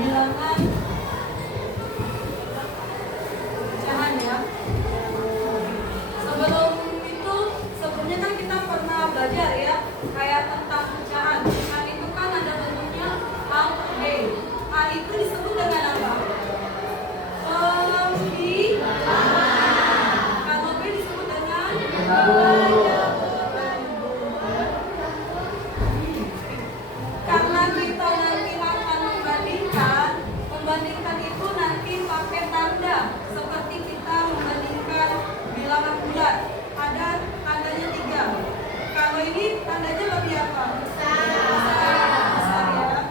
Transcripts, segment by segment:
bilangan pecahan ya. Sebelum itu, sebelumnya kan kita pernah belajar ya, kayak tentang pecahan. Pecahan itu kan ada bentuknya A, B. A itu disebut dengan apa? Kalau B disebut dengan karena kita nanti akan membandingkan itu nanti pakai tanda seperti kita membandingkan bilangan bulat. Ada tandanya 3. Kalau ini tandanya lebih apa? Besar ya.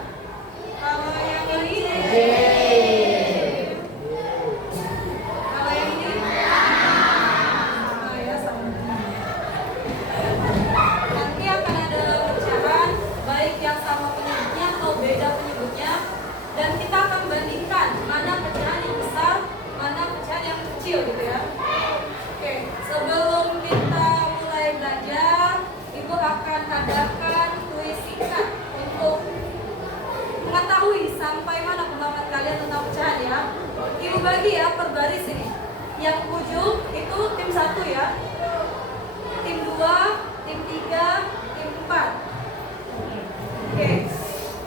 Kalau yang ini dan kita akan bandingkan mana pecahan yang besar, mana pecahan yang kecil gitu ya. Oke, sebelum kita mulai belajar, Ibu akan adakan kuis singkat untuk mengetahui sampai mana pengalaman kalian tentang pecahan ya. Ibu bagi ya per baris ini. Yang ujung itu tim 1 ya, tim 2, tim 3, tim 4. Oke.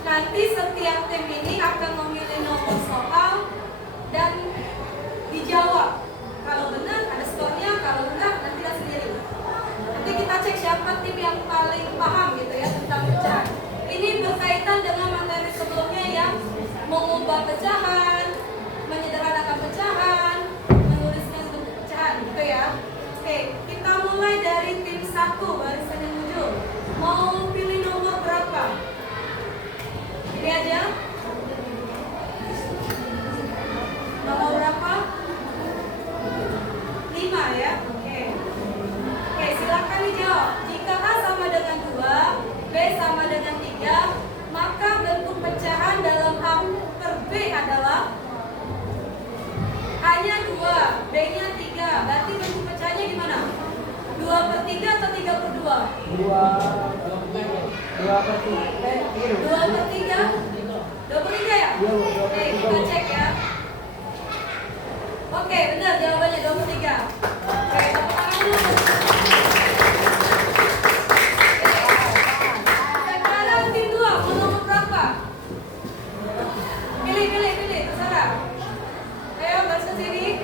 Nanti setiap tim ini akan memilih nomor soal dan dijawab. Kalau benar ada skornya, kalau enggak nanti lihat sendiri. Nanti kita cek siapa tim yang paling paham gitu ya tentang pecahan. Ini berkaitan dengan materi sebelumnya yang mengubah pecahan, menyederhanakan pecahan, menuliskan bentuk pecahan gitu ya. Oke, kita mulai dari tim 1 barisan yang ujung. Mau pilih nomor berapa? Ini aja. Nomor berapa? 5 ya. Oke, silakan dijawab. Jika A sama dengan 2, B sama dengan 3, maka bentuk pecahan dalam A per B adalah A-nya 2, B-nya 3. Berarti bentuk pecahannya gimana? 2/3 atau 3/2? 2/3 ya? Oke, kita cek ya. Oke, benar jawabannya 23. Oke, tepuk tangan dulu. Sekarang tim 2, mau nomor berapa? Pilih, terserah. Ayo, baris ke sini.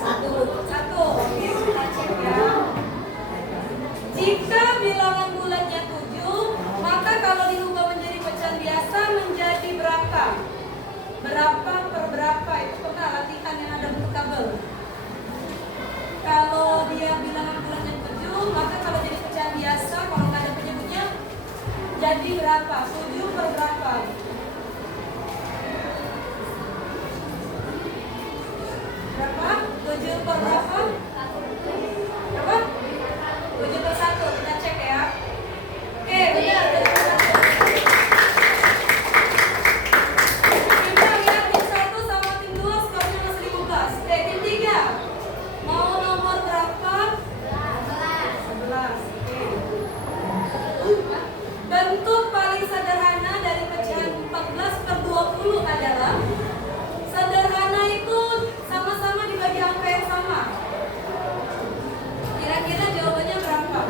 1. Oke, kita cek ya. Jika bilangan bulatnya 7, maka kalau diubah menjadi pecahan biasa menjadi berapa? Berapa per berapa? Itu pernah latihan yang ada bentuk kabel. Kalau dia bilangan bulatnya 7, maka kalau jadi pecahan biasa, kalau nggak ada penyebutnya, jadi berapa? 7 per berapa? Berapa? 7 per berapa? Berapa? 7/1, kita cek ya. Oke, benar. Kita lihat tim 1 sama tim 2 skornya masih 15. Oke, tim 3 mau nomor berapa? 11. Oke. Bentuk paling sederhana dari pecahan 14/20 adalah, sederhana itu sama-sama dibagi angka yang sama. Kira-kira jawabannya berapa?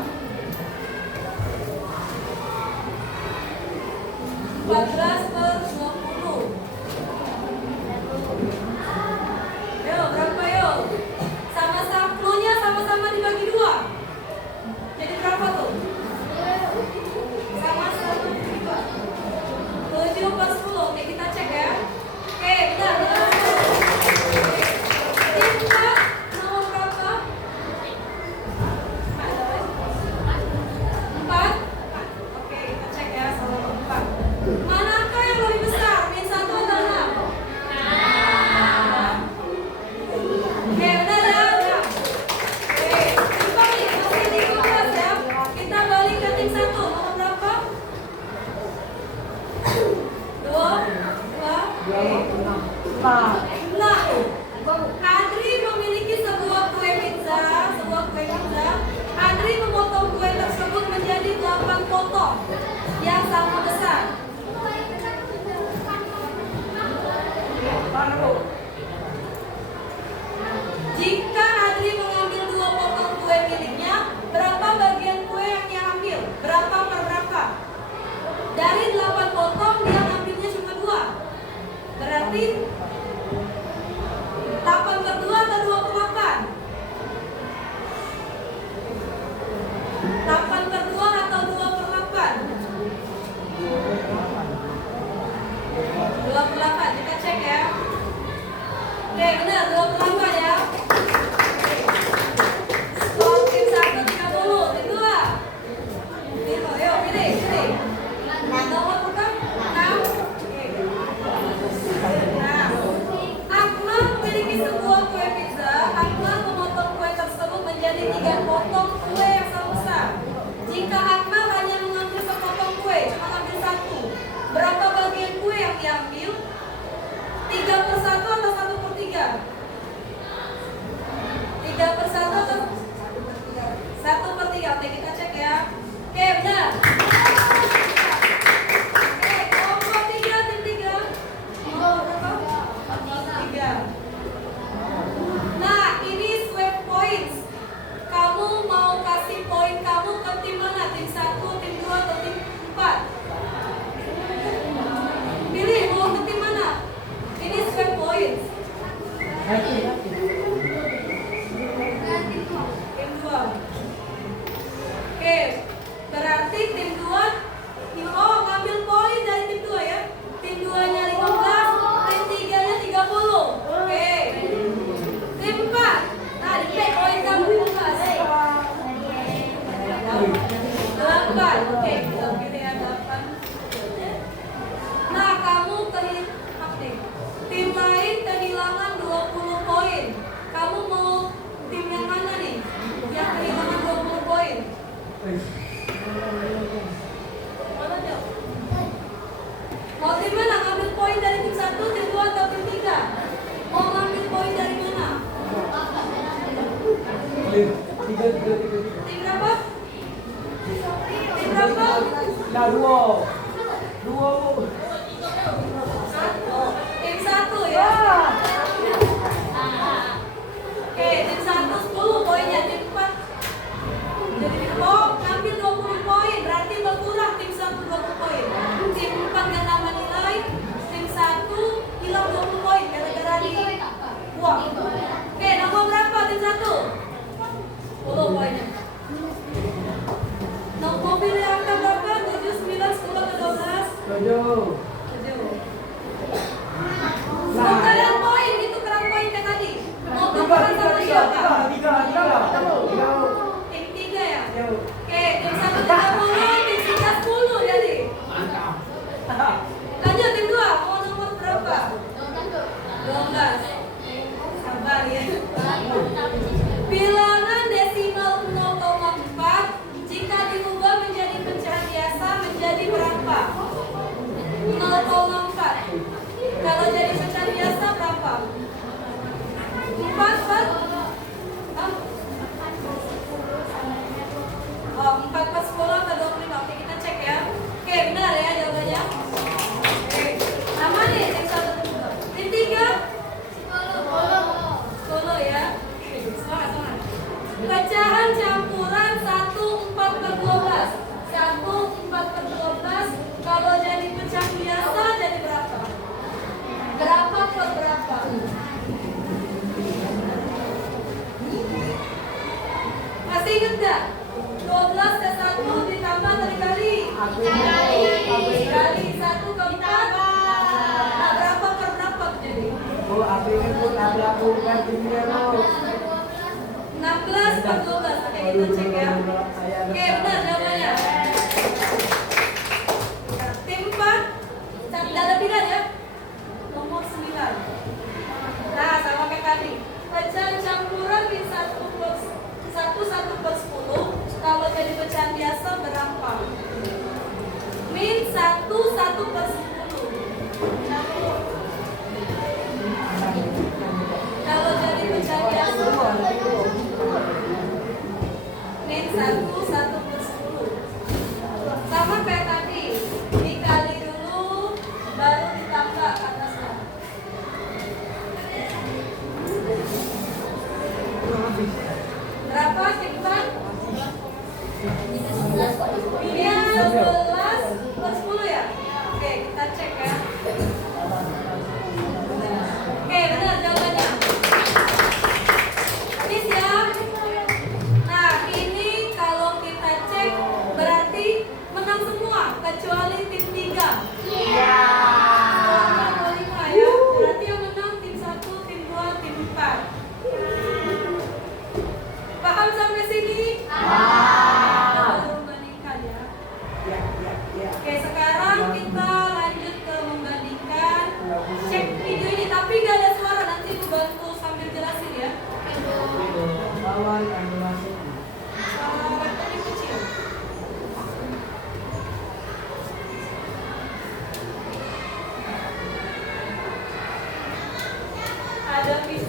14/20. Yo, berapa yo? Sama-sama, cluenya sama-sama dibagi 2. Jadi berapa tuh? Sama-sama dibagi 2. 7/10. Oke, kita cek ya. Oke, benar. Tim 4 nomor berapa? 4. Oke, kita cek ya sama 4. Manakah yang lebih besar? Min 1 atau 6? Oke, benar ya? Oke, cepat nih, masih di kelas ya. Kita balik ke tim 1. Nomor berapa? 2. Nah, Adri memiliki sebuah kue pizza. Adri memotong kue tersebut menjadi 8 potong yang sama besar. Oke, benar, 28 ya. Skor tim 1 30, tim 2. Ayo, pilih. Nomor berapa? 6. Nah, Akmal memiliki sebuah kue pizza. Akmal memotong kue tersebut menjadi 3 potong kue yang sama besar. Jika Akmal hanya mengambil sepotong kue, cuma ambil 1, berapa bagian kue yang diambil? 3/1 atau 1/3? 3/1 atau 1/3? Oke, kita cek ya. Oke, benar. Oke, kelompok 3, tim 3. Mau berapa? 3. Nah, ini sweep points. Kamu mau kasih poin kamu ke tim mana? Tim 1, tim 2, atau tim 4? Pilih, mau ke tim mana? Ini sweep points. Tim 2. Oke, berarti tim 2 ngambil poin dari tim 2 ya. Tim 2-nya 15, tim 3-nya 30. Oke. Tim 4. Nah, dicek poin kamu 15. 8. Oke, kita pilih yang 8. Nah, kamu tim lain kehilangan 20 poin. Kamu mau tim yang mana nih? Yang kehilangan 20 poin. Mau tim mana? Ngambil poin dari tim 1, tim 2, atau tim 3? Mau ngambil poin dari mana? Tim berapa? Tim berapa? Nah, dua. Tim 1 ya. Oke, tim 1 10 poinnya, tim 4. Jadi ngambil 20 poin, berarti berkurang tim 1 20 poin. Tim 4 gak nambah nilai, tim 1 hilang 20 poin gara-gara dibuang. Oke, nomor berapa tim 1? 10 poinnya. Nomor pilih angka berapa? 7, 9, 10, atau 12? 7. Sekarang poin, itu kurang poin kayak tadi. Mau tukeran sama siapa? 3. Tim 3 ya? Oke, tim 1 30, tim 3 10 jadi. Lanjut tim 2, mau nomor berapa? 12. Sabar ya. Bilangan desimal 0,4 jika diubah menjadi pecahan biasa menjadi berapa? 0,4. Kalau jadi pecahan biasa berapa? 4 per? Oh, 4 per 10 atau 25? Oke, kita cek ya. Oke, benar ya jawabannya. Oke, sama nih tim 1 tim 2. Tim 3? 10 ya. Semangat. Pecahan campuran 1 4 per 12. 1 4 per 12 kalau jadi pecahan biasa jadi berapa? Berapa per berapa? Masih inget gak? 12 ke 1 ditambah atau dikali? Dikali 1 ke 4. Nah, berapa per berapa jadi? 16 per 12. Oke, kita cek ya. Oke, benar jawabannya. Tim 4 tidak ada pilihan ya. Nomor 9. Nah, sama kayak tadi. Pecahan campuran min 1 per 10 kalau jadi pecahan biasa berapa? Min 1 per 10. Kalau jadi pecahan biasa min 1 per 10. Sama kayak tadi, dikali dulu baru ditambah ke atasnya. Berapa Ciptan? Iya, 11 per 10 ya? Oke, kita cek ya. Oke, benar jawabannya. Habis ya. Nah, ini kalau kita cek berarti menang semua kecuali tim 3. Iya. 5 ya. Berarti yang menang tim 1, tim 2,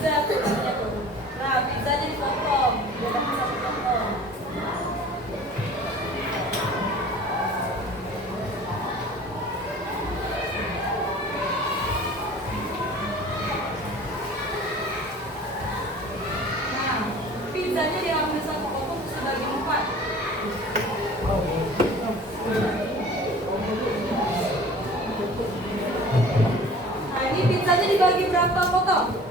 pizza tuh namanya tuh. Nah, pizzanya dipotong, biar dapat satu potong. Nah, pizzanya diambil satu potong terus dibagi 4. Nah, ini pizzanya dibagi berapa potong?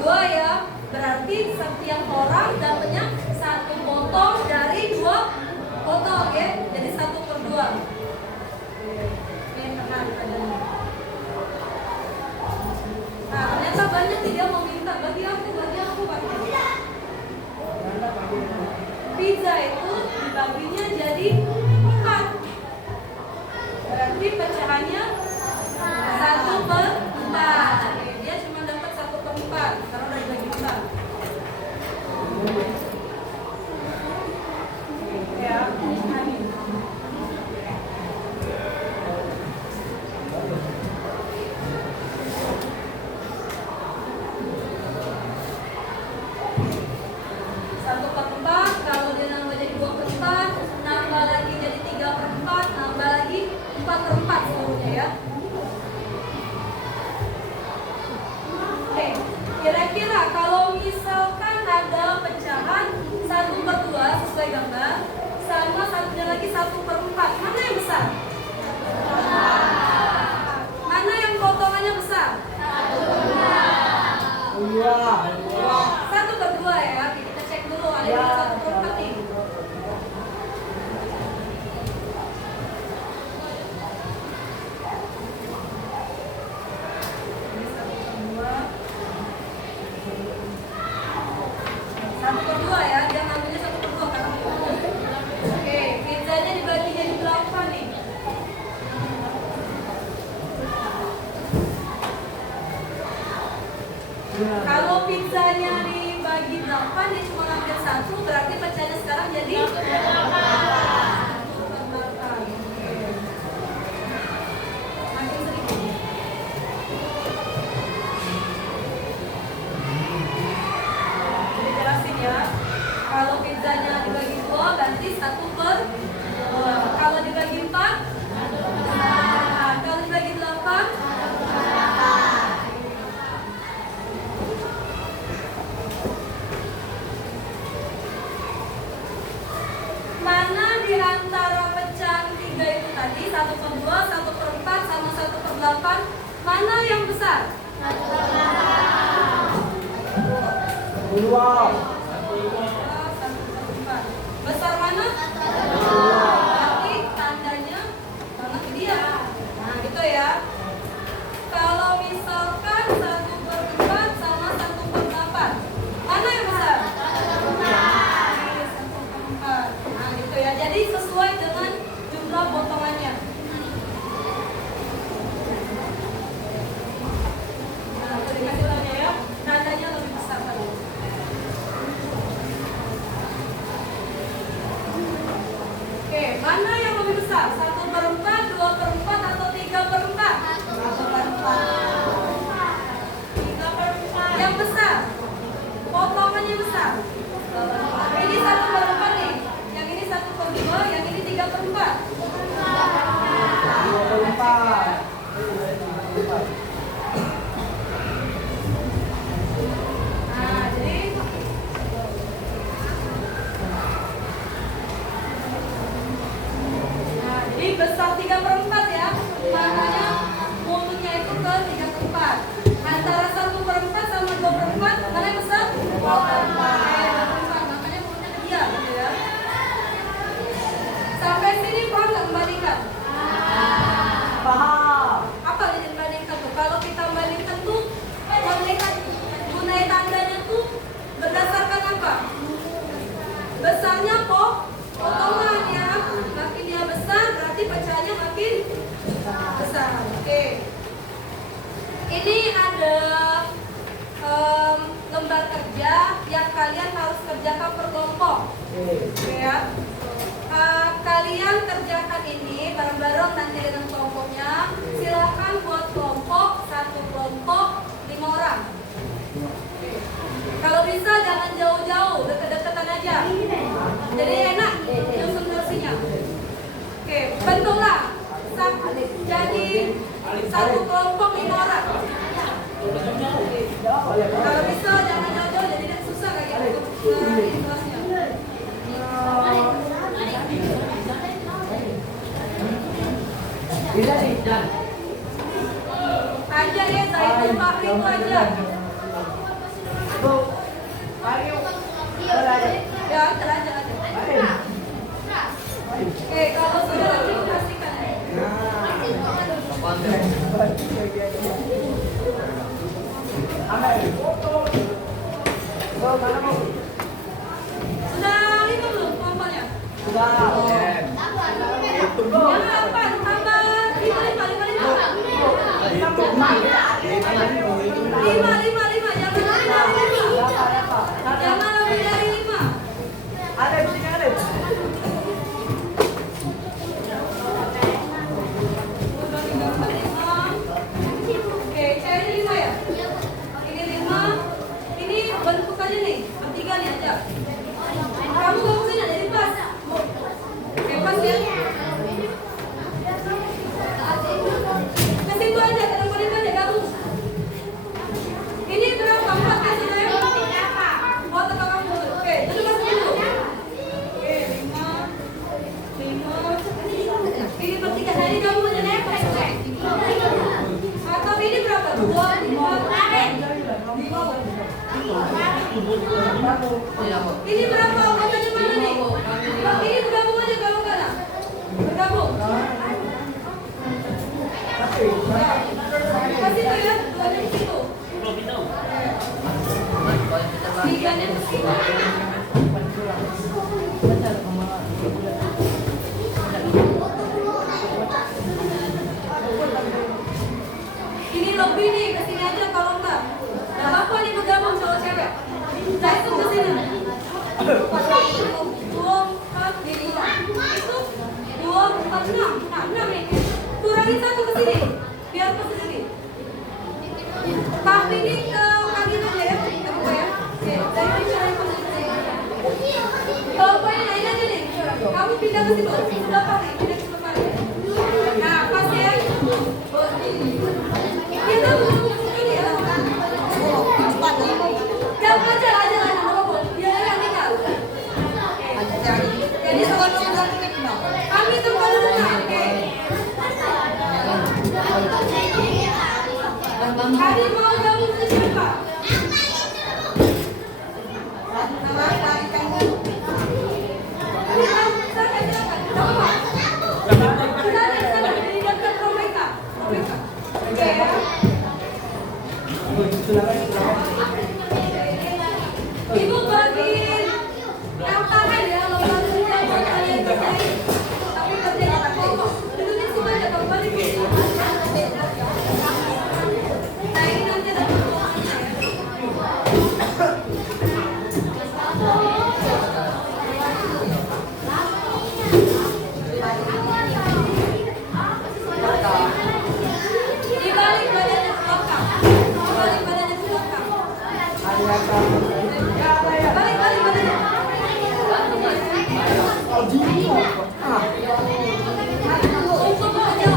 2 ya. Berarti setiap orang dapatnya 1 potong dari 2 potong ya. Jadi 1/2. Ini tenang adanya. Nah, ternyata banyak dia mau minta bagi aku Pak. Pizza itu dibaginya jadi 4. Berarti pecahannya 1/4. Dia cuma dapat 1/4 karena udah dibagi 4. Ya, amin. Satu per 4, kalau dia nambah jadi 2/4, nambah lagi jadi 3/4, nambah lagi 4/4 seluruhnya ya. Oke, kira-kira kalau misalkan ada pecahan 1/2 sesuai gambar, sama satunya lagi 1/4, mana yang besar? Mana yang potongannya besar? 1/2 ya. Oke, kita cek dulu ada yang 1/4 nih. Ini 1/2. 1/2 ya, dia ngambilnya 1/2 karena potong. Oke, pizzanya dibagi jadi berapa nih? Kalau pizzanya dibagi 8, dia cuma ngambil 1, berarti pecahnya sekarang jadi 8. Oke. Makin sedikit. Jadi jelasin ya. Kalau pizzanya dibagi 2, berarti 1/2. Kalau dibagi 4, kalau dibagi 8, mana di antara pecahan 3 itu tadi, 1/2, 1/4, sama 1/8, mana yang besar? 1/4. Besar mana? Berarti tandanya mana ke dia. Nah gitu ya. Kalau misalkan 1/4 sama 1/8, mana yang besar? 1/4. Nah gitu ya. Jadi sesuai dengan jumlah potongannya. Nah itu dikasih tahunya ya. Tandanya lebih besar tadi. Oke, mana yang lebih besar? 1/4, 2/4, atau 3/4? 3/4. Yang besar? Potongannya besar? Ini 1/4 nih. Yang ini 1/2, yang ini 3/4. 2/4. Nah, jadi besar 3/4 ya. Makanya mulutnya itu ke 3/4. Antara 1/4 sama 2/4, mana yang besar? 2/4. Makanya mulutnya ke dia gitu ya. Sampai sini paham nggak membandingkan? Paham. Apa yang dibandingkan tuh? Kalau kita bandingkan tuh melihat gunai tandanya tuh berdasarkan apa? Besarnya potongan ya. Makin dia besar berarti pecahannya makin besar. Oke. Ini ada lembar kerja yang kalian harus kerjakan per kelompok. Oke ya. Kalian kerjakan ini bareng-bareng nanti dengan kelompoknya. Silakan buat kelompok, satu kelompok 5 orang. Jadi satu kelompok 5 orang. Kalau bisa jangan jauh-jauh, jadi susah kayak gitu kelasnya. Bisa nih, Dan. Aja ya, Zaitun Fahri itu aja. Bu, ayo. Ayo. Ya, aja. Oke, kalau sudah lagi pastikan ya. Sudah 5 belum kelompoknya? Sudah. Yang apa? Tambah 5. Jangan lebih dari 5. Ada di sini ada. Oke, saya ini 5 ya? Ini 5. Ini bentuk aja nih, bertiga nih aja. Kamu gabung sini jadi pas. Oke, pas ya. Ke situ aja, ke depan aja gabung. Ini berapa? 4 ya sudah ya? Oh, tekan kamu. Oke, duduk pas dulu. Oke, 5. Ini bertiga hari gabung aja nih. Atau ini berapa? 2, 5. Ini berapa? Angkotanya mana nih? Ini bergabung aja kalau kana. Bergabung. Kasih tuh ya, 2 di situ. 3-nya ke sini. Ini lebih nih, ke sini aja kalau enggak. Gak apa-apa nih bergabung cowok cewek. Saya itu ke sini. 2, 4, 5. Itu 2, 4, 6. Nah, 6 nih. Kurangin 1 ke sini. Biar ke sini. Tapi ini ke kanan aja ya. Terbuka ya. Oke, dari ini cara ke sini. Kelompoknya lain aja nih. Kamu pindah ke situ. Sudah pakai. Pindah ke sebelah kali. Nah, pas ya. Kita mau ke sini ya. Jangan aja lah, biar yang tinggal. Jadi kami tempat dulu kan. Oke. Kami mau gabung ke siapa? Ibu bagiin yang tangan ya, kalau bagiin yang kalian kerjain. Tapi kerjain apa kok? Duduknya situ aja, kalau balik. Nah ini nanti ada kelompoknya ya. Dibalik badannya ke belakang. Dibalik badannya ke belakang. Balik badannya. Untuk aja.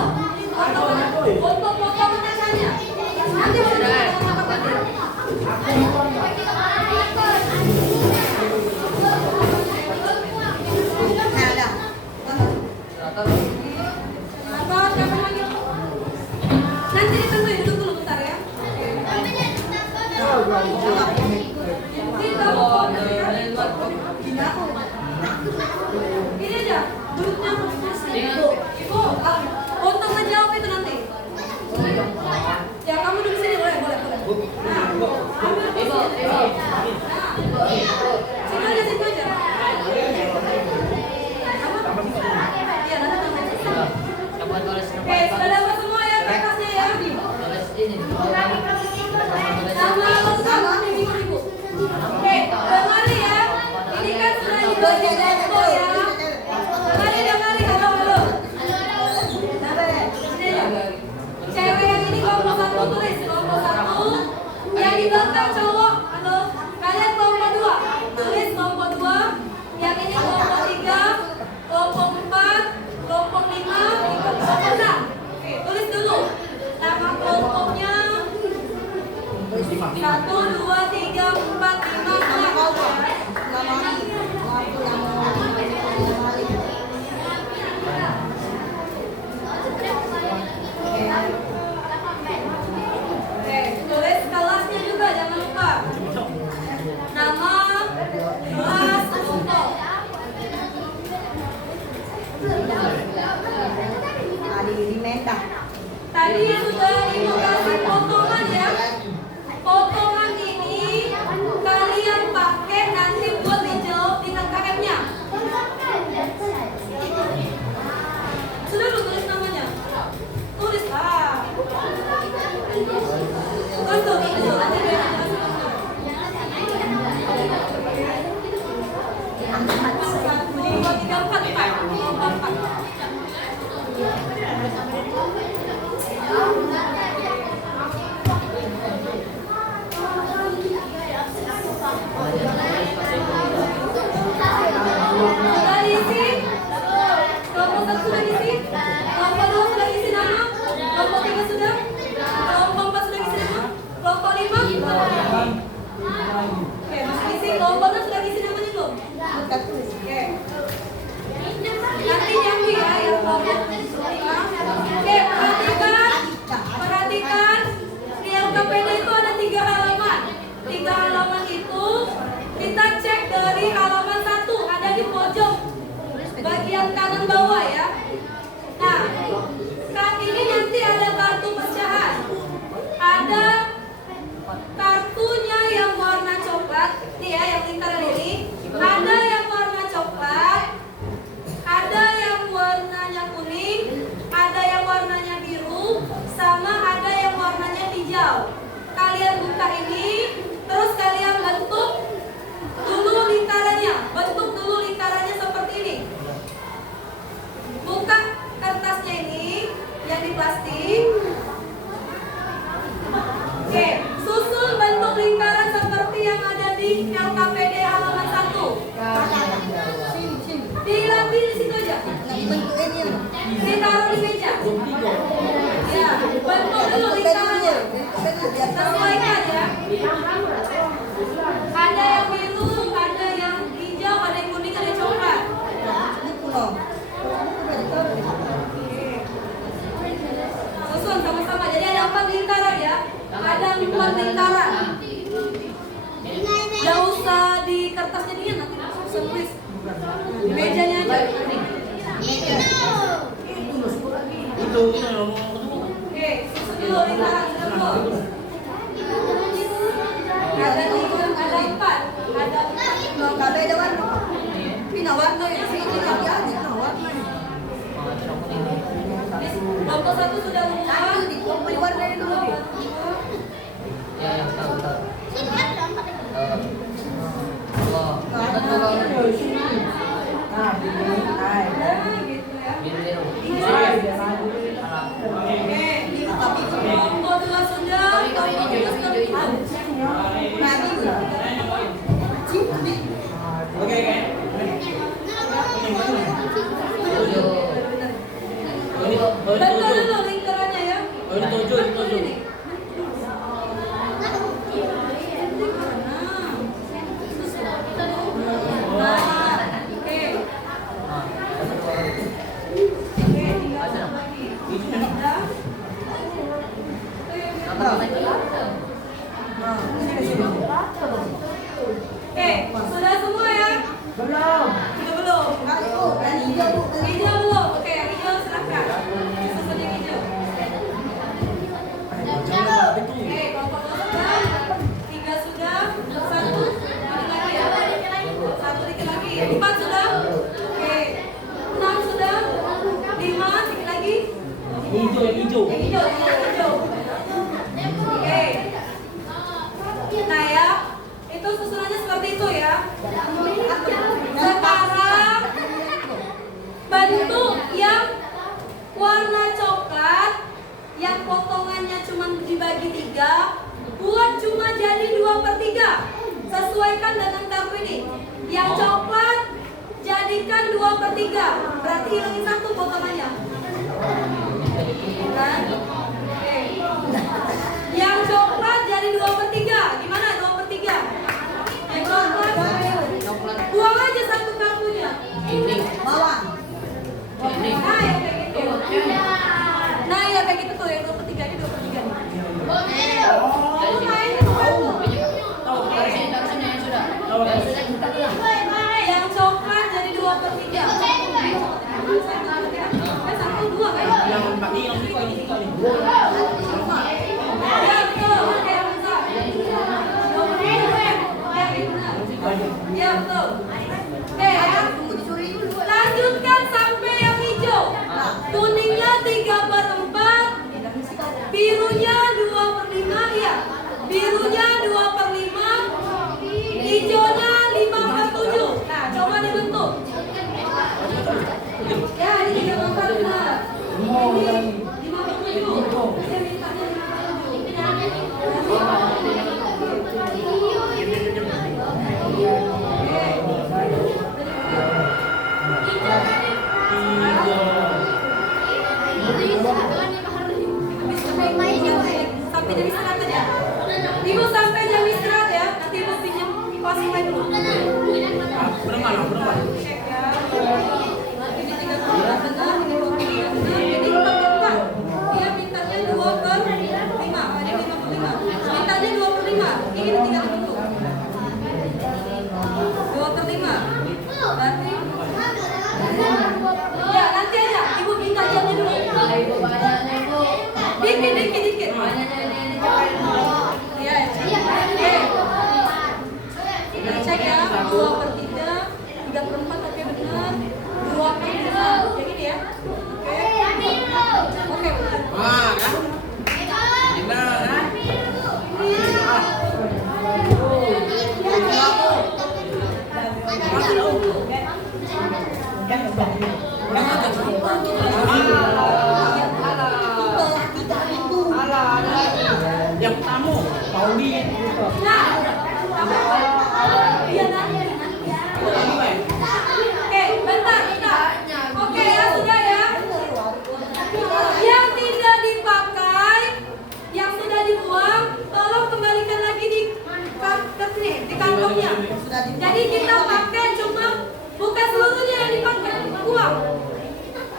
Untuk potong tangannya. Nanti boleh nanti ditentuin duduk dulu bentar ya. Ini aja, duduknya Ibu, untuk ngejawab itu nanti. Ya kamu duduk sini boleh. Nah, situ aja. Iya, nanti tambah. Oke, sudah dapat semua ya kertasnya ya. Sama lengkap Ibu. Oke, dengar ya. Ini kan sudah dibagi kelompok ya. Dengar halo. Sini aja. Cewek yang ini kelompok 1 tulis kelompok 1. Yang di belakang cowok, halo. Kalian kelompok 2. Tulis kelompok 2. Yang ini kelompok 3, kelompok 4, kelompok 5, kelompok 6. 1, 2, 3, 4, 5, 6. Oke, tulis kelasnya juga, jangan lupa. Nama, kelas, foto. Tadi sudah Ibu kasih potongan ya. Potongan ini kalian pakai nanti buat dijawab di KKM-nya. Sudah lu tulis namanya? Tulis lah. Tulis itu nanti biar dijelasin. 1, 2, 3, 4. Sudah diisi? Kelompok 1 sudah diisi? Kelompok 2 sudah diisi nama? Kelompok 3 sudah? Kelompok 4 sudah diisi nama? Kelompok 5? Oke, masih diisi. Kelompok 6 sudah diisi namanya belum? Oke. Nanti nyambi ya yang kelompok 5. Oke, perhatikan. Di LKPD itu ada 3 halaman. 3 halaman itu kita cek dari halaman 1, ada di pojok bagian kanan bawah ya. Nah, saat ini nanti ada kartu pecahan. Ada kartunya yang warna coklat, nih ya, yang lingkaran ini. Ada yang warna coklat, ada yang warnanya kuning, ada yang warnanya biru, sama ada yang warnanya hijau. Kalian buka ini, terus kalian bentuk dulu lingkarannya. Bentuk dulu lingkarannya seperti ini. Buka kertasnya ini yang di plastik. Oke, susun bentuk lingkaran seperti yang ada di LKPD halaman 1. Dilatih di situ aja. Ditaruh di meja. Ya, bentuk dulu lingkarannya. Sesuaikan ya. Ada yang biru, ada yang hijau, ada yang kuning, ada yang coklat. Susun sama-sama. Jadi ada 4 lingkaran ya. Ada 4 lingkaran. Gak usah di kertasnya dia, nanti susun tulis di mejanya aja. Oke, susun dulu lingkaran dulu. Ada 4. Ada 4. Kelompok 1 sudah semua. Kelompok 2 sudah. Kelompok 3 sudah. Bentar dulu lingkarannya ya. Bentar ini. Sudah semua ya? Belum. Belum. Hijau belum? Oke, yang hijau silakan. Susun yang hijau. Oke, kelompok 2 3 sudah, 1 dikit lagi ya. 1 dikit lagi. 4 sudah. Oke. 6 sudah. 5 dikit lagi. Yang hijau. Oke. Nah ya, itu susunannya seperti itu ya. Sekarang bentuk yang warna coklat, yang potongannya cuma dibagi 3, buat cuma jadi 2/3. Sesuaikan dengan kartu ini. Yang coklat jadikan 2/3, berarti hilangin 1 potongannya. Kan? Oke. Yang coklat jadi 2/3. Ya betul. Oke, Hamzah. Ya betul. Oke ya. Lanjutkan sampai yang hijau. Kuningnya 3/4, birunya 2/5 ya. Birunya 2/5, hijaunya 5/7. Nah, coba dibentuk. Ya, ini 3/4 benar. Ini 5/7. Saya mintanya 5/7. Sampai jam istirahat aja. Ibu sampai jam istirahat ya. Nanti ibu pinjam kipas lain dulu. Cek ya. Ini 3/4 benar, ini 2/3 benar, ini 4/4. Dia mintanya 2/5. Ini 5/5. Mintanya 2/5. Ini tinggal bentuk. 2/5. Berarti ya nanti aja. Ibu minta jamnya dulu. Dikit. Iya, oke. Cek ya, 2/3, 3/4 oke benar, 2/5, ya gini ya. Oke benar. Yang tamu, Pauli. Nah, iya nanti. Oke, bentar. Oke ya, sudah ya. Yang tidak dipakai, yang sudah dibuang, tolong kembalikan lagi di kantongnya. Jadi kita pakai cuma bukan seluruhnya yang dipakai, buang.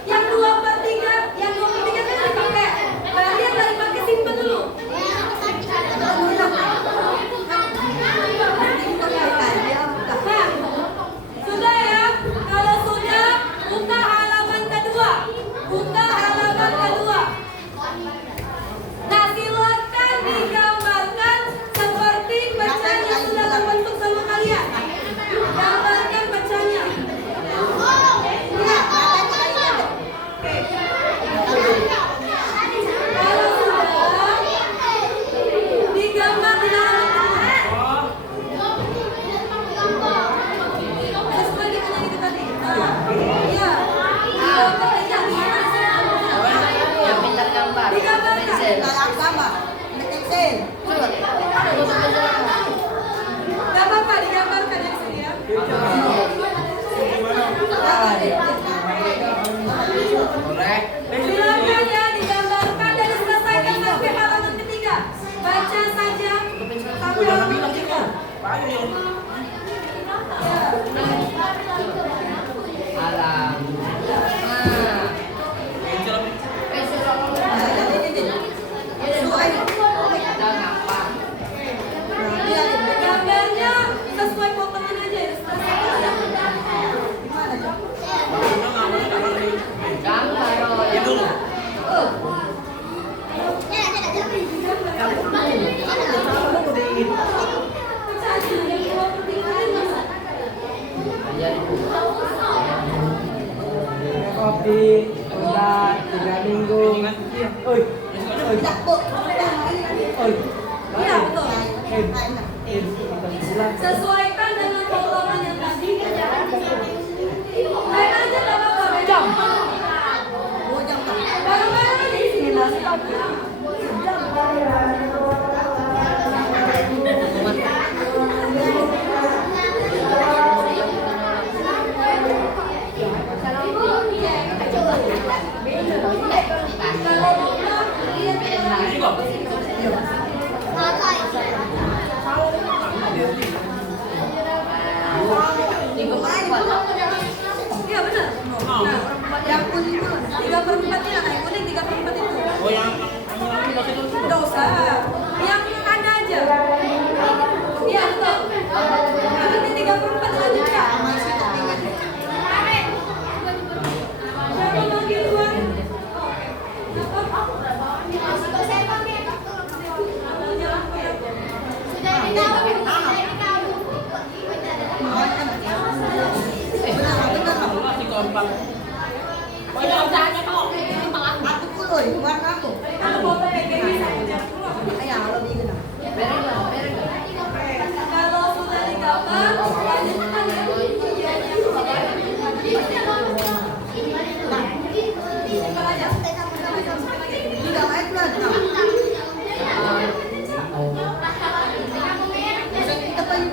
Yang 2/3, yang 2/3 kan dipakai. Berarti yang nggak dipakai simpen dulu. Nah, sudah ya. Kalau sudah, buka halaman kedua. Nah, silakan digambarkan seperti pecahan yang sudah terbentuk sama kalian. Gambarkan pecahnya. Oke. Kalau sudah, digambar di halaman kedua. Sesuai dengan yang itu tadi. Iya. Yang pintar gambar. Pensel. Gak apa-apa, digambarkan ya sini ya. Silakan ya digambarkan dan diselesaikan sampai halaman ketiga. Baca saja sampai halaman ketiga. Alam. Gambarnya sesuai potongan aja ya. Kopi, udah 3 minggu. Oi. Iya betul. Sesuaikan dengan potongan yang tadi. Main aja gak apa-apa. Jam. Bareng-bareng aja di sini. Iya benar. Nah, yang kuning itu 3/4 nya, yang kuning 3/4 itu. Oh yang Nggak usah. Yang ada aja. Iya betul. Nanti 3/4 lanjutkan. Siapa lagi luar? Oke. gampang. Pokoknya usahanya kok. Aku kuloy, warna aku. Kalau foto PPI bisa ucap dulu. Ayo, lebih kena. Kalau sudah digambar, lanjutkan ya. Simpan aja. Tidak main pula. Kita paling.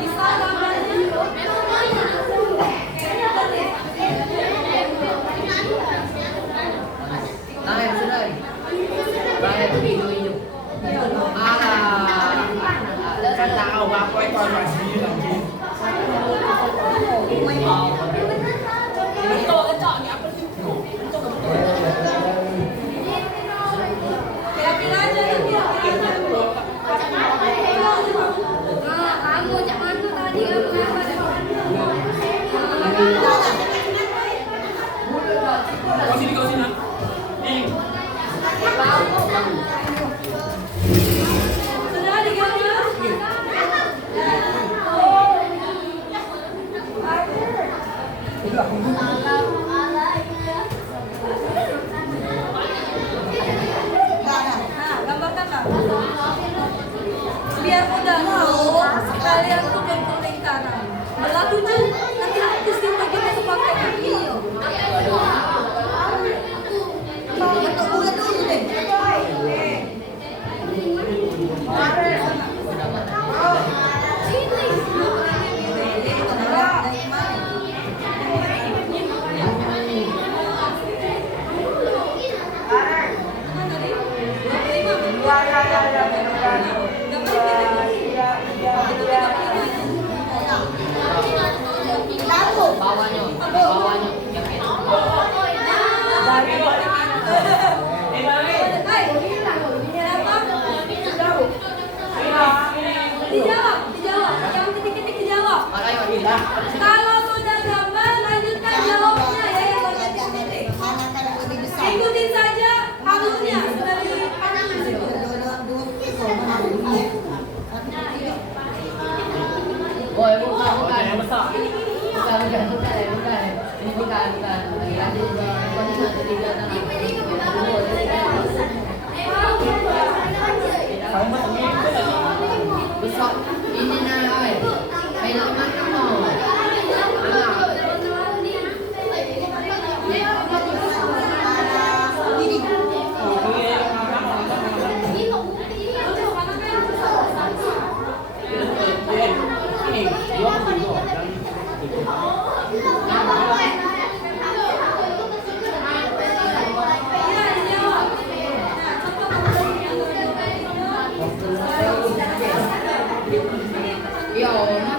Bisa gambarnya. Terakhir sudah. Terakhir hijau-hijau. Kan tahu apa itu masih lagi. Betul, cocoknya apa sih? Kira-kira aja ya, kira-kira aja. Kamu jangan tuh tadi Kau sini. sudah digambar. Nah, gambarkan lah. Biar mudah tahu, sekalian tuh kuning kanan. Belah 7, nanti aku simpan kita sepakai kaki. Untuk bulan dulu deh. Bawahnya. Yang itu. Dijawab. Yang titik-titik dijawab. Makanya tidak. Kalau sudah gambar, lanjutkan jawabnya ya, yang bagian titik-titik. Mana yang lebih besar? Ikutin saja alurnya dari Oh, bukan. Yang besar. Bukan. Ini bukan. Lagi-lagi satu tiga tangan. Besok ini naik. Main lama kamu. Iya, Oma.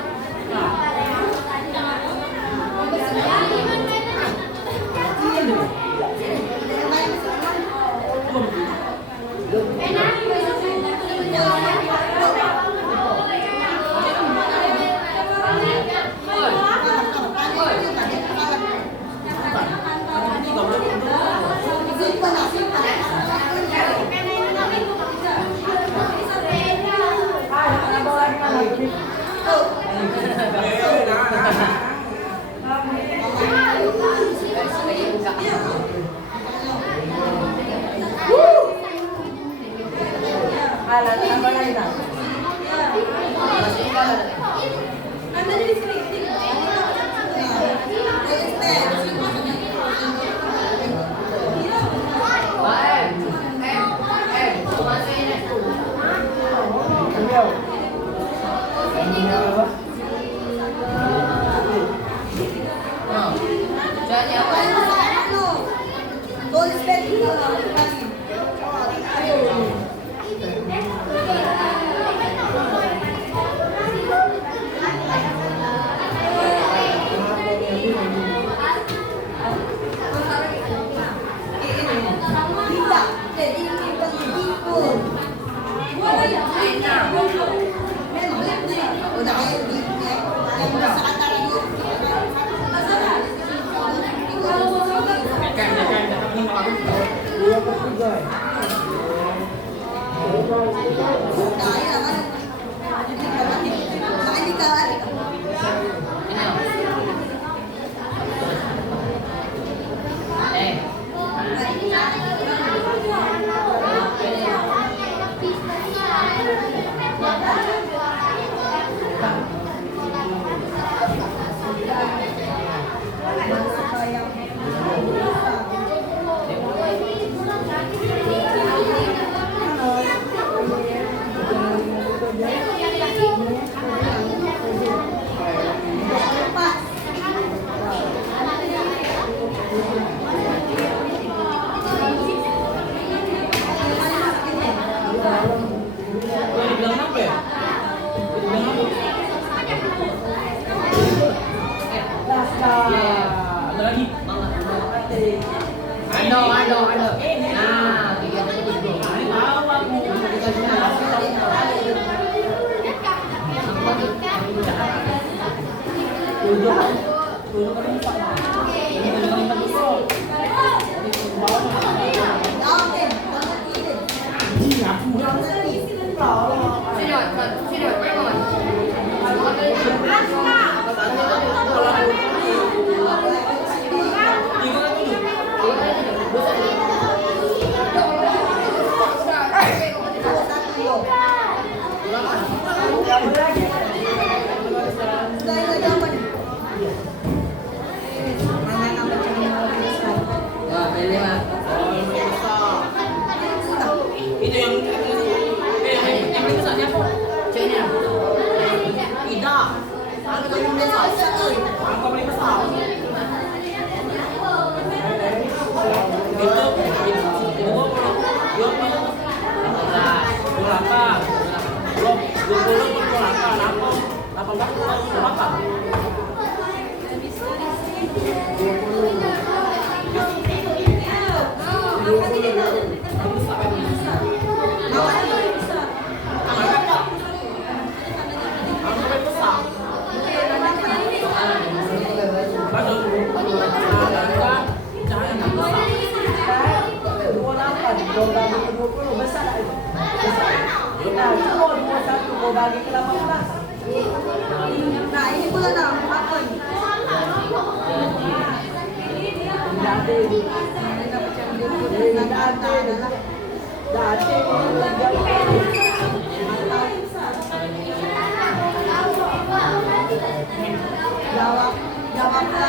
Alat tambah lagi tak? Anda jadi screening. Jadi apa? Tulis dulu. Tidak, jadi kita begitu. Memang udah kayak di yang bisa antara dua. Dua per 3. Ada. Nah, tiga itu dulu. Tahu aku. Duduk kan bisa. Sini, pegang. Itu yang paling besar siapa? Ida. Angka paling besar. Nah, ini pula dah apa ni? Jawab apa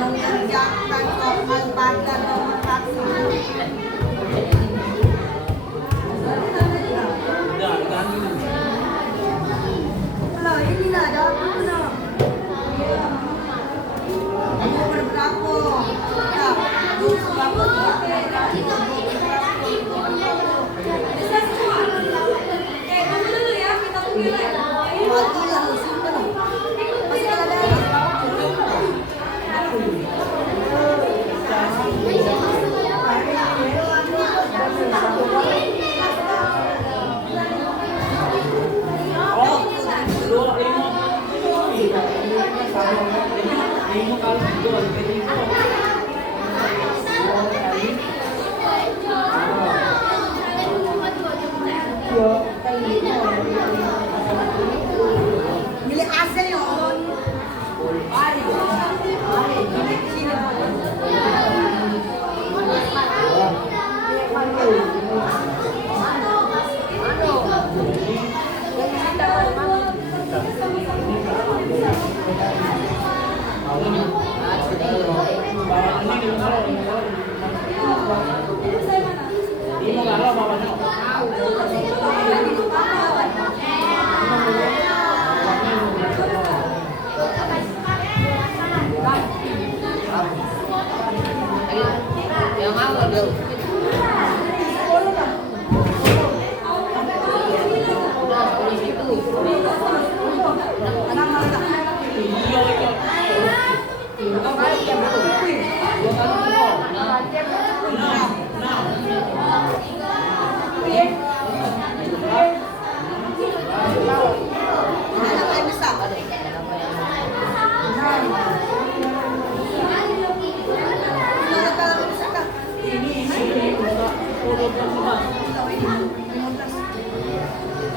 mengerjakan soal pada nomor 1. Lah ini lah jawab mana? Nomor berapa? Ya, berapa? Bisa semua. Oke, kamu dulu ya, kita tunggu lagi. Mati lah simpan. Masih ada. Milik asal ya. Yang mau dulu.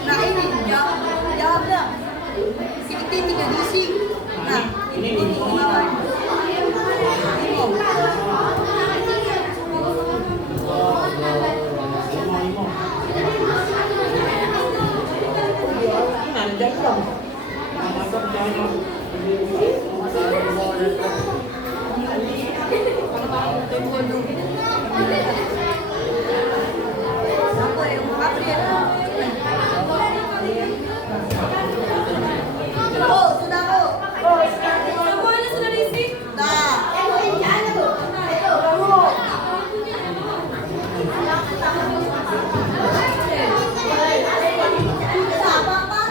Nah ini jawab dah. Kita tinggal diisi. Nah ini bawah. Oh, sudah kok. Semuanya sudah diisi? Dah. Apa-apa?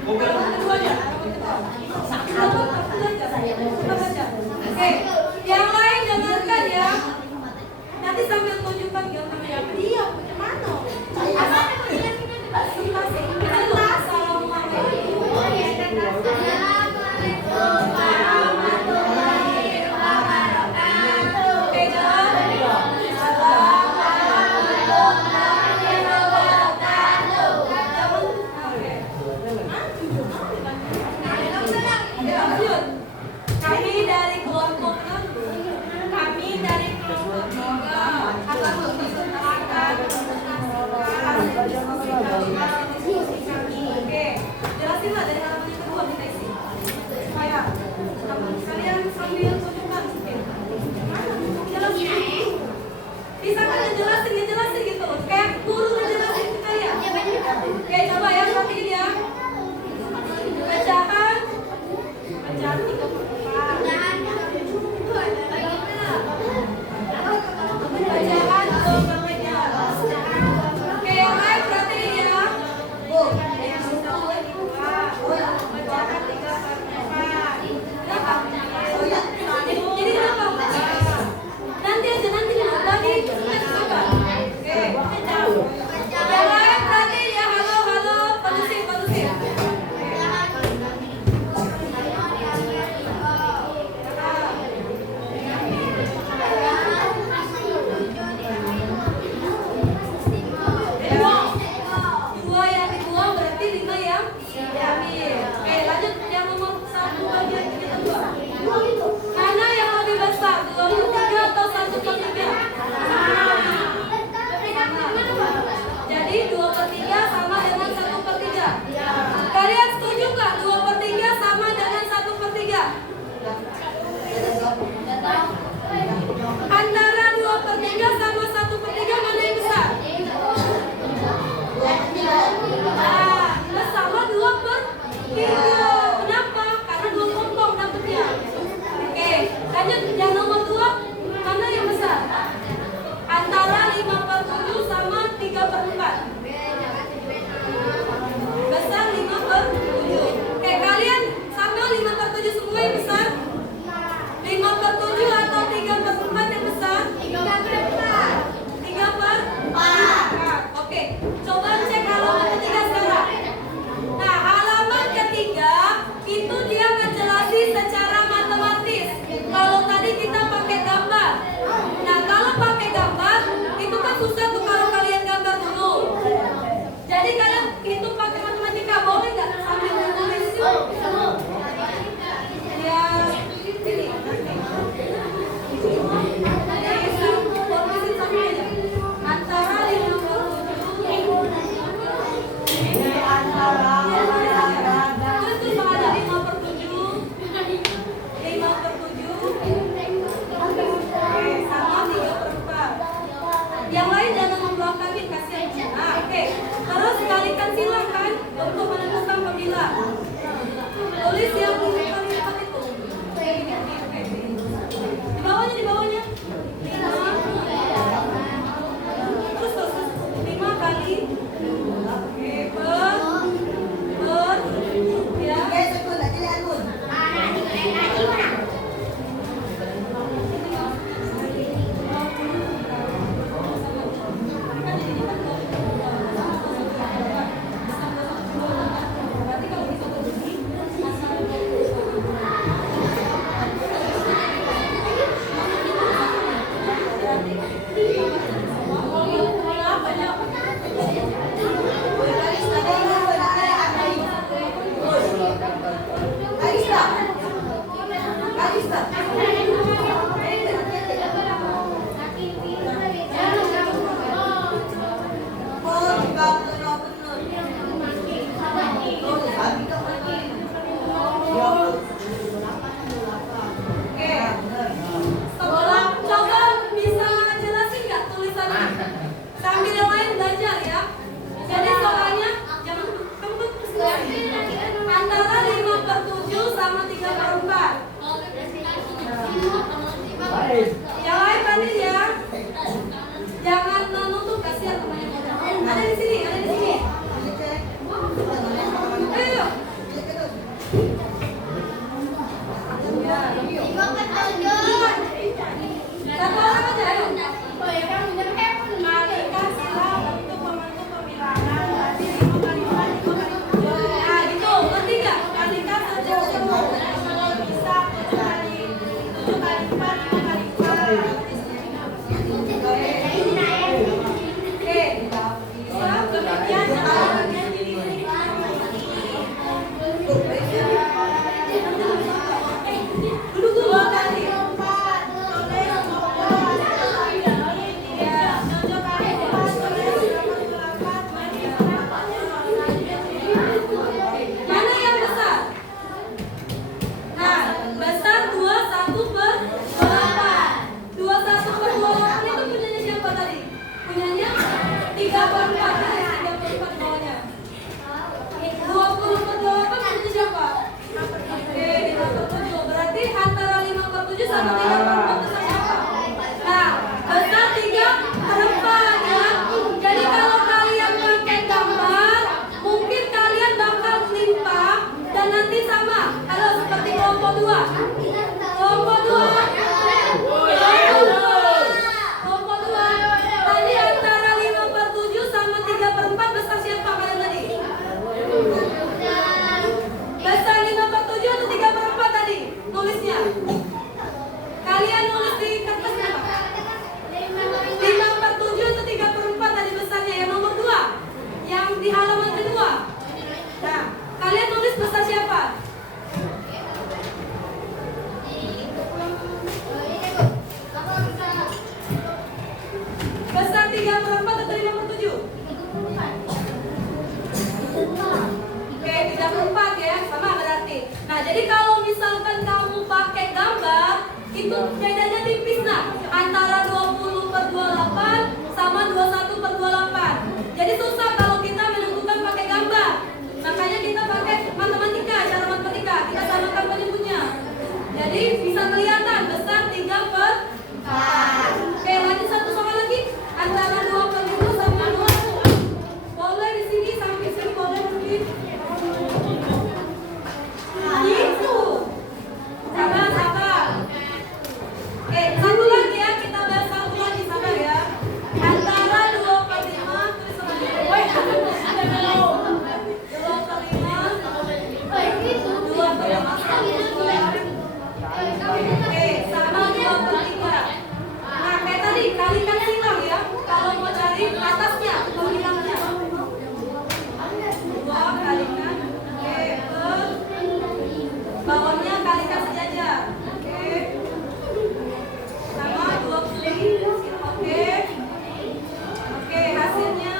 Kedua aja. Coba baca. Oke, yang lain dengarkan ya. Nanti sambil tunjukkan gambar yang dia mana? Kami dari kelompok Oke, jelasin lah dari halaman yang kedua kita isi. Supaya kalian sambil tunjukkan mungkin. Jelasin. Bisa kan ngejelasin gitu. Kayak guru ngejelasin kita ya. Oke, coba ya perhatiin ya. Bacaan 3 bacaan Oke, yang lain perhatiin ya. Bacaan 3 Jadi kenapa? Nanti aja lagi kita coba. Oke. Yang lain perhatiin ya. Halo. jadi kalau misalkan kamu pakai gambar, itu bedanya tipis nah, antara 20/28 sama 21/28. Jadi susah kalau kita menentukan pakai gambar. Makanya kita pakai matematika, cara matematika, kita samakan penyebutnya. Jadi bisa kelihatan besar 3/4. Oke, lanjut satu soal lagi. Antara 2/5 sama 2. Boleh di sini sampai sini boleh mungkin. Gitu. Sabar. Satu lagi ya, kita bahas satu lagi, sabar ya. Antara 2/5 tulis sama dia. 2/5 sama 2/3. Nah, kayak tadi kalikan silang ya. Kalau mau cari atasnya, bilangnya 2 kalikan per bawahnya kalikan sejajar. Sama 20. Oke, hasilnya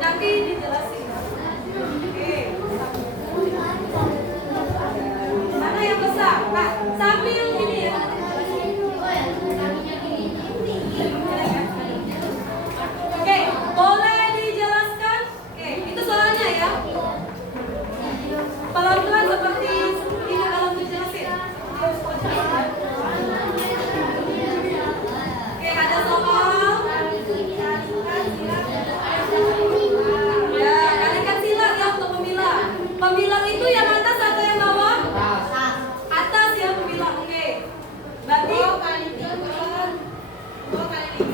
nanti dijelasin. Mana yang besar? Nah, sambil ini ya. Oke, boleh dijelaskan? Oke, itu soalnya ya. Pelan-pelan seperti ini kalau dijelasin. Oke, ada soal. Ya, kalikan silang ya untuk pemilah. Pemilang itu yang atas atau yang bawah? Atas ya pemilang. Oke. Berarti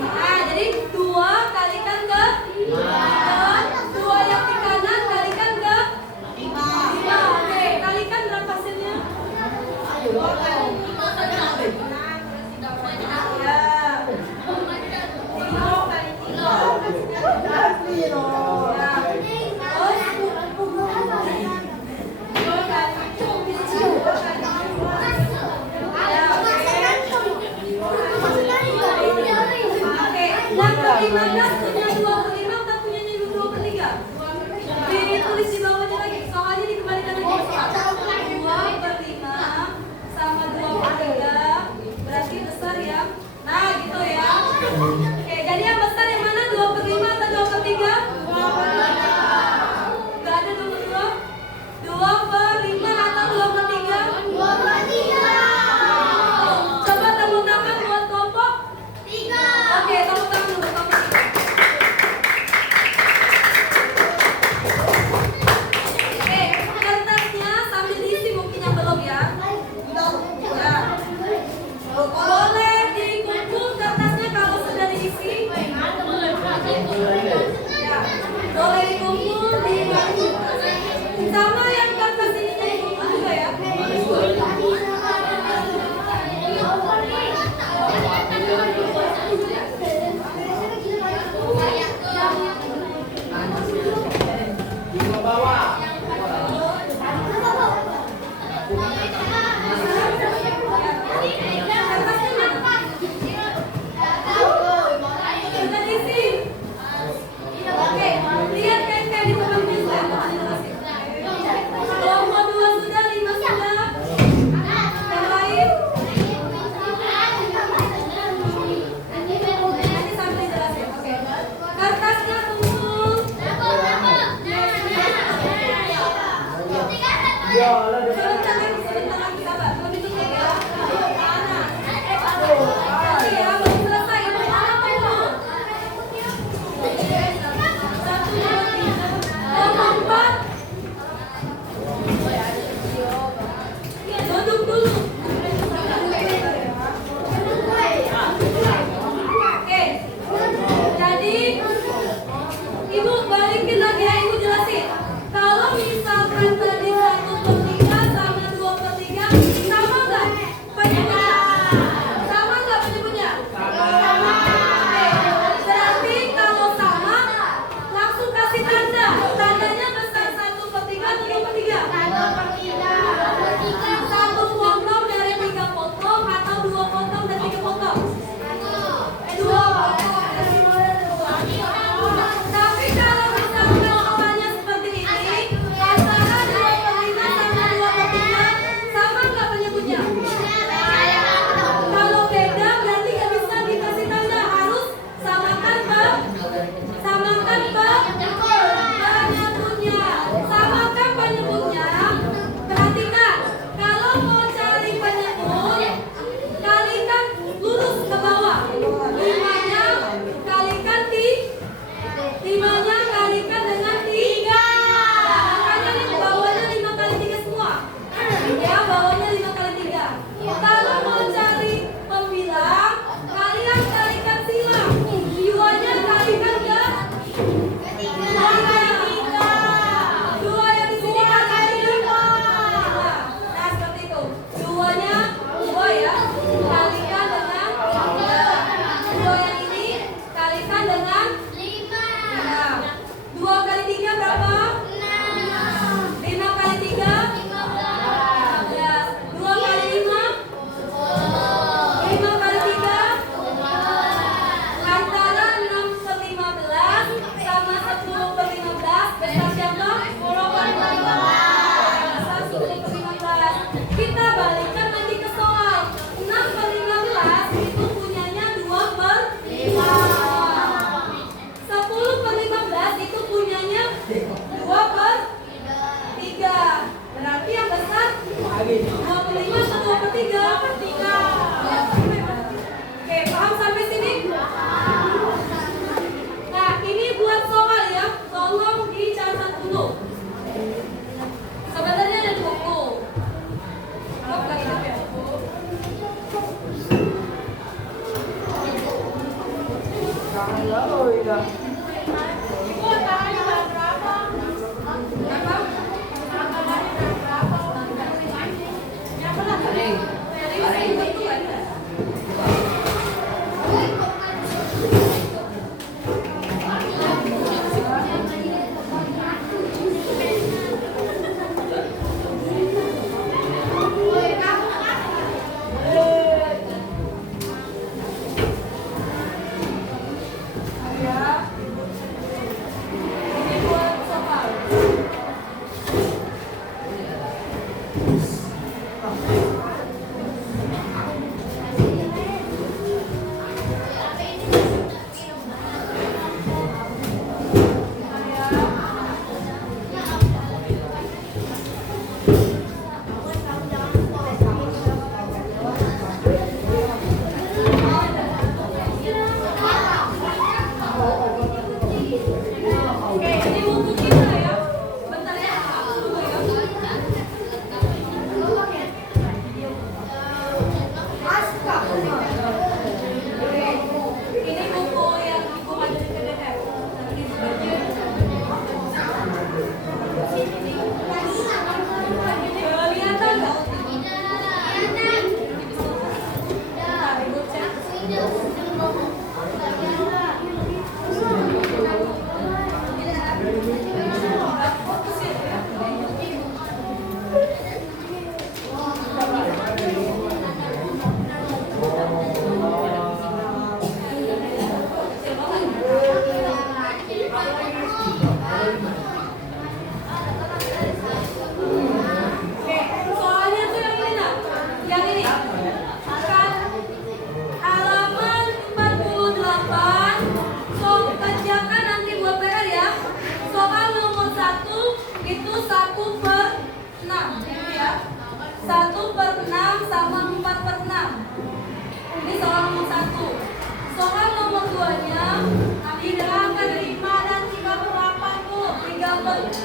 nah, jadi 2 kalikan ke 2 yang di kanan kalikan ke 5. Oke, kalikan berapa hasilnya? Yang ke-15 punya 2/5 atau punya 2/3? Ditulis di bawahnya lagi, soalnya dikembalikan lagi. 2/5 sama 2/3 berarti besar ya. Nah gitu ya. Oke, jadi yang besar yang mana? 2/5 atau 2/3? 2/5. Gak ada 2/2? 2/5 atau 2/3? 2/3. Coba tepuk tangan buat kelompok 3. Oke, tepuk tangan dulu kelompok 3. Oke, kertasnya sambil diisi mungkin yang belum ya. Ya. Boleh dikumpul kertasnya kalau sudah diisi. Ya. Boleh dikumpul di sama yang kertas ini dikumpul juga ya. Di bawah. Sudah diisi. Oke, lihat kayak di belakang bisa. Kelompok 2 sudah, 5 sudah. Yang lain? Nanti sampai jelasin. Oke. Kertasnya kumpul. Sebentar lagi, sabar. Lebih tunggu ya. Oke ya, belum selesai. Yang pertama dulu. 1, 2, 3, 4. Duduk dulu. Oke. Jadi Ibu balikin lagi ya, Ibu jelasin. Kalau misalkan tadi 1/3 sama 2/3 sama nggak penyebutnya? Sama nggak penyebutnya? Sama. Oke. Berarti kalau sama langsung kasih tanda. Tandanya besar 1/3 atau 2/3? 1 potong dari 3 potong atau 2 potong dari 3 potong? 2 potong. Tapi kalau misalkan soalnya seperti ini, antara 2/3 1/6 sama 4/6. Ini soal nomor 1. Soal nomor 2-nya dihilangkan 5 dan 3/8 Bu. 3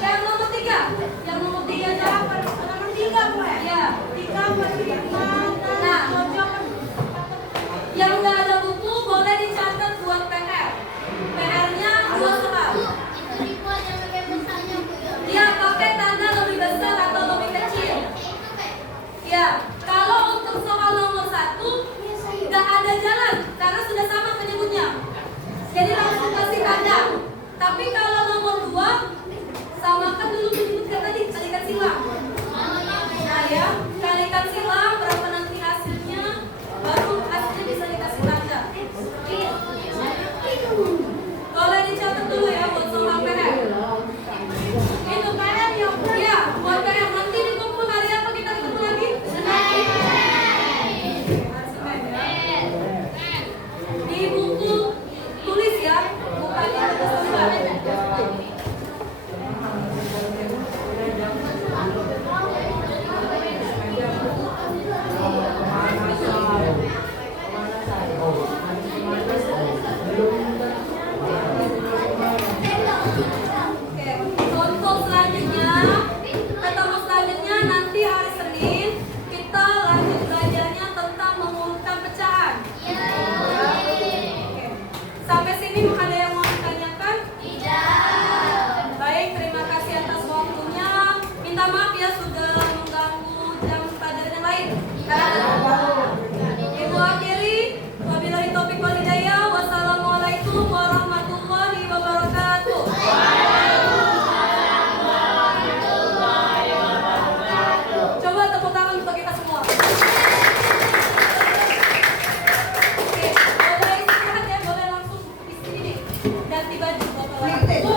yang nomor 3. Yang nomor 3 jawab nomor 3 Bu ya. Ya, 3/5 dan cocok. Yang nggak ada buku boleh dicatat buat PR. PR-nya 2 soal. Ya, pakai tanda lebih besar atau lebih kecil. Ya, kalau untuk soal nomor 1 nggak ada jalan karena sudah sama penyebutnya. Jadi langsung kasih tanda. Tapi kalau nomor 2 samakan dulu penyebutnya tadi, kalikan silang. Nah ya, kalikan silang berapa nanti hasilnya, baru hasilnya bisa dikasih tanda. Boleh dicatat dulu ya buat soal PR. Itu PR ya, ya buat PR nanti dikumpul hari apa kita ketemu lagi? Di buku tulis ya, bukan di atas lembar. Oke, untuk selanjutnya, ketemu selanjutnya nanti hari Senin kita lanjut belajarnya tentang mengurutkan pecahan. Oke. Sampai sini ada yang mau ditanyakan? Baik, terima kasih atas waktunya. Minta maaf ya sudah mengganggu jam pelajaran yang lain. Ibu akhiri, wabillahi taufiq wal hidayah. Wassalamualaikum warahmatullahi wabarakatuh. Coba tepuk tangan untuk kita semua. Oke, boleh istirahat ya, boleh langsung istirahat. Ganti baju, bapak.